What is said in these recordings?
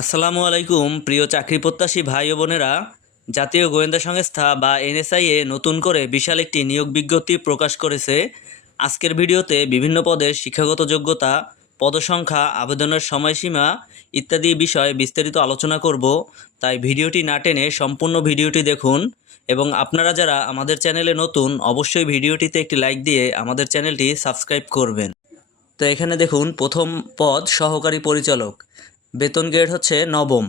আসসালামু আলাইকুম প্রিয় চাকরি প্রত্যাশী ভাই ও বোনেরা। জাতীয় গোয়েন্দা সংস্থা বা এনএসআইএ নতুন করে বিশাল একটি নিয়োগ বিজ্ঞপ্তি প্রকাশ করেছে। আজকের ভিডিওতে বিভিন্ন পদের শিক্ষাগত যোগ্যতা, পদসংখ্যা, আবেদনের সময়সীমা ইত্যাদি বিষয়ে বিস্তারিত আলোচনা করব। তাই ভিডিওটি না টেনে সম্পূর্ণ ভিডিওটি দেখুন এবং আপনারা যারা আমাদের চ্যানেলে নতুন অবশ্যই ভিডিওটিতে একটি লাইক দিয়ে আমাদের চ্যানেলটি সাবস্ক্রাইব করবেন। তো এখানে দেখুন, প্রথম পদ সহকারী পরিচালক, বেতন গ্রেড হচ্ছে নবম,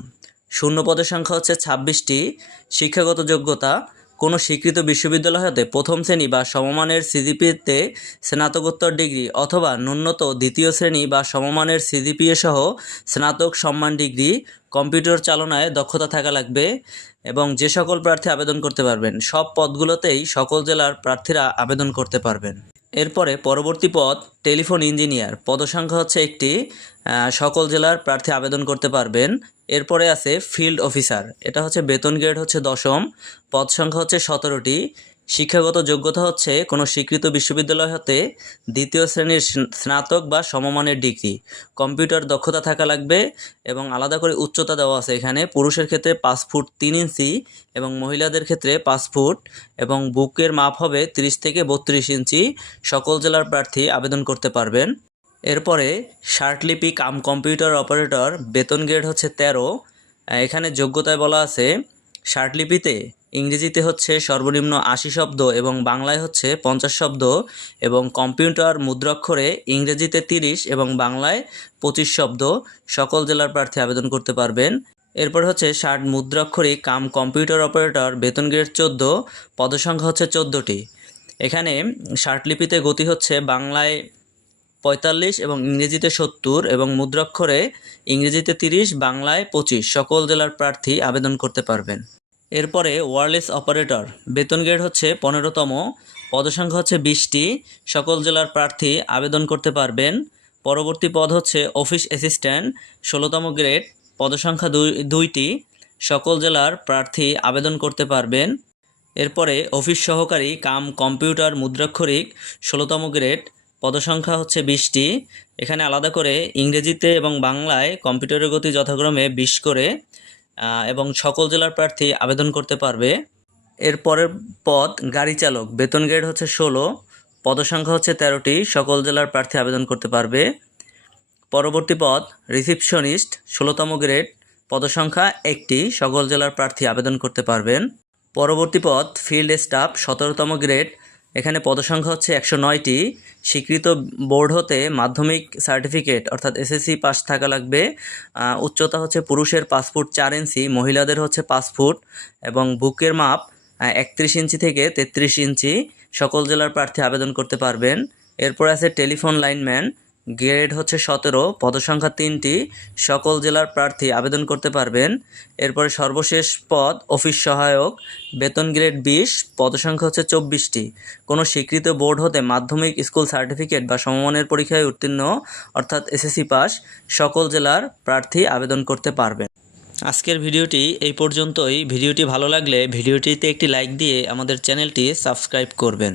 শূন্য পদের সংখ্যা হচ্ছে 26টি। শিক্ষাগত যোগ্যতা, কোনো স্বীকৃত বিশ্ববিদ্যালয় হতে প্রথম শ্রেণী বা সমমানের সিজিপিএতে স্নাতকোত্তর ডিগ্রি অথবা ন্যূনত দ্বিতীয় শ্রেণী বা সমমানের সিজিপিএ সহ স্নাতক সম্মান ডিগ্রি, কম্পিউটার চালনায় দক্ষতা থাকা লাগবে এবং যে সকল প্রার্থী আবেদন করতে পারবেন। সব পদগুলোতেই সকল জেলার প্রার্থীরা আবেদন করতে পারবেন। এরপরে পরবর্তী পদ টেলিফোন ইঞ্জিনিয়ার, পদসংখ্যা হচ্ছে একটি, সকল জেলার প্রার্থী আবেদন করতে পারবেন। এরপরে আছে ফিল্ড অফিসার, এটা হচ্ছে বেতন গ্রেড হচ্ছে দশম, পদ সংখ্যা হচ্ছে 17টি। শিক্ষাগত যোগ্যতা হচ্ছে কোনো স্বীকৃত বিশ্ববিদ্যালয় হতে দ্বিতীয় শ্রেণীর স্নাতক বা সমমানের ডিগ্রি, কম্পিউটার দক্ষতা থাকা লাগবে এবং আলাদা করে উচ্চতা দেওয়া আছে এখানে। পুরুষের ক্ষেত্রে 5 ফুট 3 ইঞ্চি এবং মহিলাদের ক্ষেত্রে 5 ফুট এবং বুকের মাপ হবে 30 থেকে 32 ইঞ্চি। সকল জেলার প্রার্থী আবেদন করতে পারবেন। এরপরে শার্টলিপি কাম কম্পিউটার অপারেটর, বেতন গ্রেড হচ্ছে 13। এখানে যোগ্যতায় বলা আছে শার্টলিপিতে ইংরেজিতে হচ্ছে সর্বনিম্ন 80 শব্দ এবং বাংলায় হচ্ছে 50 শব্দ এবং কম্পিউটার মুদ্রাক্ষরে ইংরেজিতে 30 এবং বাংলায় 25 শব্দ। সকল জেলার প্রার্থী আবেদন করতে পারবেন। এরপর হচ্ছে ষাট মুদ্রাক্ষরিক কাম কম্পিউটার অপারেটর, বেতন গ্রেড 14, পদসংখ্যা হচ্ছে 14টি। এখানে শার্টলিপিতে গতি হচ্ছে বাংলায় 45 এবং ইংরেজিতে 70 এবং মুদ্রাক্ষরে ইংরেজিতে 30, বাংলায় 25। সকল জেলার প্রার্থী আবেদন করতে পারবেন। এরপরে ওয়্যারলেস অপারেটর, বেতন গ্রেড হচ্ছে 15তম, পদসংখ্যা হচ্ছে 20টি। সকল জেলার প্রার্থী আবেদন করতে পারবেন। পরবর্তী পদ হচ্ছে অফিস অ্যাসিস্ট্যান্ট, 16তম গ্রেড, পদসংখ্যা 2টি। সকল জেলার প্রার্থী আবেদন করতে পারবেন। এরপরে অফিস সহকারী কাম কম্পিউটার মুদ্রাক্ষরিক, 16তম গ্রেড, পদসংখ্যা হচ্ছে 20টি। এখানে আলাদা করে ইংরেজিতে এবং বাংলায় কম্পিউটারের গতি যথাক্রমে 20 করে এবং সকল জেলার প্রার্থী আবেদন করতে পারবে। এরপরের পদ গাড়ি চালক, বেতন গ্রেড হচ্ছে 16, পদসংখ্যা হচ্ছে 13টি। সকল জেলার প্রার্থী আবেদন করতে পারবে। পরবর্তী পদ রিসিপশনিস্ট, 16তম গ্রেড, পদসংখ্যা 1টি। সকল জেলার প্রার্থী আবেদন করতে পারবেন। পরবর্তী পদ ফিল্ড স্টাফ, 17তম গ্রেড, এখানে পদসংখ্যা হচ্ছে 109টি। স্বীকৃত বোর্ড হতে মাধ্যমিক সার্টিফিকেট অর্থাৎ এসএসসি পাস থাকা লাগবে। উচ্চতা হচ্ছে পুরুষের 5 ফুট 4 ইঞ্চি, মহিলাদের হচ্ছে 5 ফুট এবং বুকের মাপ 31 ইঞ্চি থেকে 33 ইঞ্চি। সকল জেলার প্রার্থী আবেদন করতে পারবেন। এরপর আছে টেলিফোন লাইনম্যান, গ্রেড হচ্ছে 17, পদসংখ্যা 3টি। সকল জেলার প্রার্থী আবেদন করতে পারবেন। এরপরে সর্বশেষ পদ অফিস সহায়ক, বেতন গ্রেড 20, পদসংখ্যা হচ্ছে 24টি। কোনো স্বীকৃত বোর্ড হতে মাধ্যমিক স্কুল সার্টিফিকেট বা সমমানের পরীক্ষায় উত্তীর্ণ অর্থাৎ এসএসসি পাস। সকল জেলার প্রার্থী আবেদন করতে পারবেন। আজকের ভিডিওটি এই পর্যন্তই। ভিডিওটি ভালো লাগলে ভিডিওটিতে একটি লাইক দিয়ে আমাদের চ্যানেলটি সাবস্ক্রাইব করবেন।